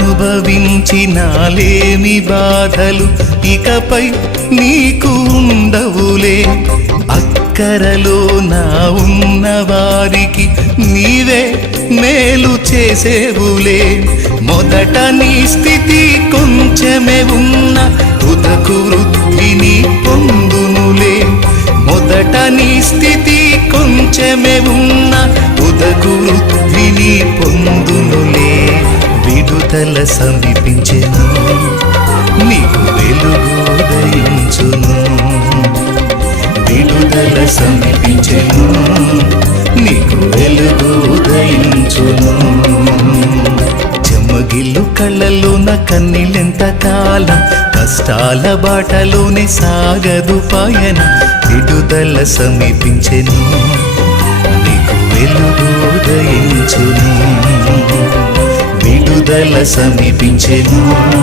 అనుభవించినాలేమి బాధలు ఇకపై నీకు ఉండవులే. అక్కరలో నా ఉన్న వారికి నీవే మేలు చేసేవులే. మొదట నీ స్థితి కొంచెమే ఉన్న తుదకు వృద్ధిని పొందునులే. మొదట నీ స్థితి కొంచెమే ఉన్న తుదకు వృద్ధిని పొందునులే. విడుదల సమీపించెను, నీకు వెలుగు ఉదయించును. విడుదల సమీపించెను, నీకు వెలుగు ఉదయించును. చెమ్మగిల్లు కళ్ళలోన కన్నీళ్ళెంత కాలం, కష్టాల బాటలోనే సాగదు పయన. విడుదల సమీపించెను, నీకు వెలుగు ఉదయించును. విడుదల సమీపించెను.